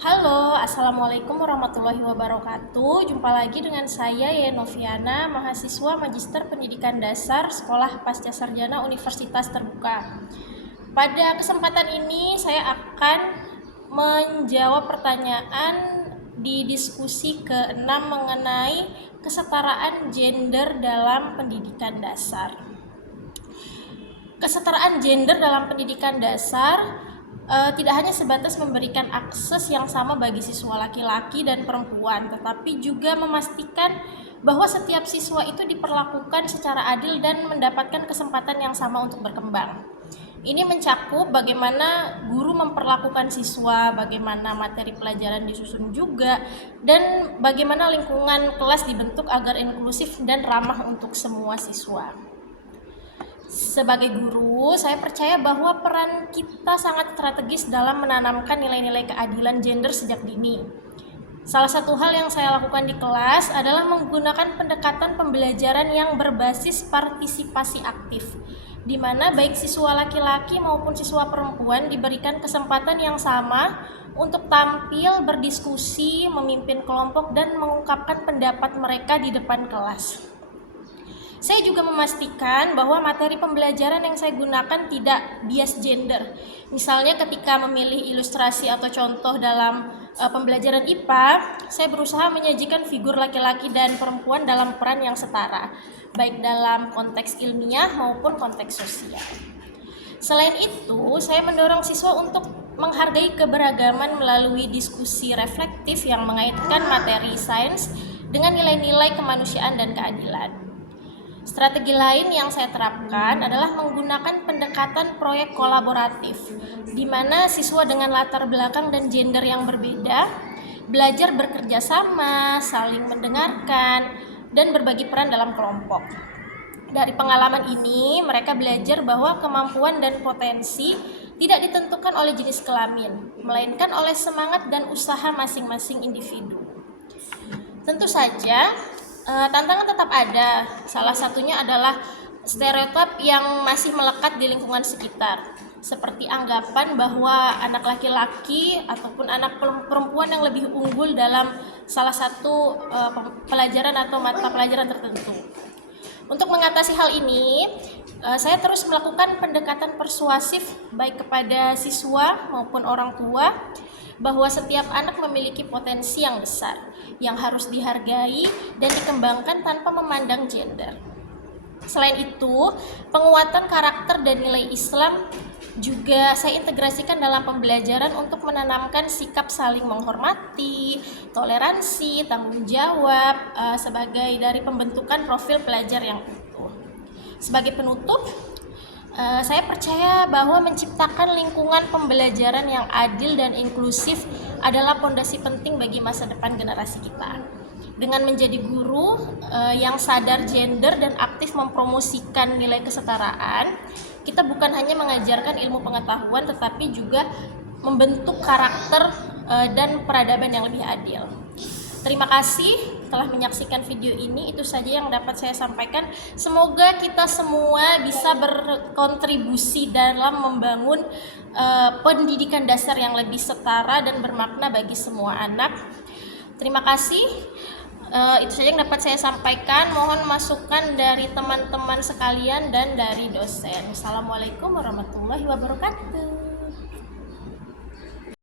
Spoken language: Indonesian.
Halo, Assalamualaikum warahmatullahi wabarakatuh. Jumpa lagi dengan saya Yenoviana, mahasiswa Magister Pendidikan Dasar Sekolah Pasca Sarjana Universitas Terbuka. Pada kesempatan ini saya akan menjawab pertanyaan di diskusi ke-6 mengenai kesetaraan gender dalam pendidikan dasar. Kesetaraan gender dalam pendidikan dasar tidak hanya sebatas memberikan akses yang sama bagi siswa laki-laki dan perempuan, tetapi juga memastikan bahwa setiap siswa itu diperlakukan secara adil dan mendapatkan kesempatan yang sama untuk berkembang. Ini mencakup bagaimana guru memperlakukan siswa, bagaimana materi pelajaran disusun juga, dan bagaimana lingkungan kelas dibentuk agar inklusif dan ramah untuk semua siswa. Sebagai guru, saya percaya bahwa peran kita sangat strategis dalam menanamkan nilai-nilai keadilan gender sejak dini. Salah satu hal yang saya lakukan di kelas adalah menggunakan pendekatan pembelajaran yang berbasis partisipasi aktif, di mana baik siswa laki-laki maupun siswa perempuan diberikan kesempatan yang sama untuk tampil, berdiskusi, memimpin kelompok, dan mengungkapkan pendapat mereka di depan kelas. Saya juga memastikan bahwa materi pembelajaran yang saya gunakan tidak bias gender. Misalnya ketika memilih ilustrasi atau contoh dalam pembelajaran IPA, saya berusaha menyajikan figur laki-laki dan perempuan dalam peran yang setara, baik dalam konteks ilmiah maupun konteks sosial. Selain itu, saya mendorong siswa untuk menghargai keberagaman melalui diskusi reflektif yang mengaitkan materi sains dengan nilai-nilai kemanusiaan dan keadilan. Strategi lain yang saya terapkan adalah menggunakan pendekatan proyek kolaboratif, di mana siswa dengan latar belakang dan gender yang berbeda belajar bekerja sama, saling mendengarkan, dan berbagi peran dalam kelompok. Dari pengalaman ini, mereka belajar bahwa kemampuan dan potensi tidak ditentukan oleh jenis kelamin, melainkan oleh semangat dan usaha masing-masing individu. Tentu saja, tantangan tetap ada. Salah satunya adalah stereotip yang masih melekat di lingkungan sekitar, seperti anggapan bahwa anak laki-laki ataupun anak perempuan yang lebih unggul dalam salah satu pelajaran atau mata pelajaran tertentu. Untuk mengatasi hal ini, saya terus melakukan pendekatan persuasif baik kepada siswa maupun orang tua bahwa setiap anak memiliki potensi yang besar yang harus dihargai dan dikembangkan tanpa memandang gender. Selain itu, penguatan karakter dan nilai Islam juga saya integrasikan dalam pembelajaran untuk menanamkan sikap saling menghormati, toleransi, tanggung jawab sebagai dari pembentukan profil pelajar yang utuh. Sebagai penutup, saya percaya bahwa menciptakan lingkungan pembelajaran yang adil dan inklusif adalah fondasi penting bagi masa depan generasi kita. Dengan menjadi guru yang sadar gender dan aktif mempromosikan nilai kesetaraan, kita bukan hanya mengajarkan ilmu pengetahuan tetapi juga membentuk karakter dan peradaban yang lebih adil. Terima kasih telah menyaksikan video ini. Itu saja yang dapat saya sampaikan. Semoga kita semua bisa berkontribusi dalam membangun pendidikan dasar yang lebih setara dan bermakna bagi semua anak. Terima kasih. Itu saja yang dapat saya sampaikan. Mohon masukan dari teman-teman sekalian dan dari dosen. Assalamualaikum warahmatullahi wabarakatuh.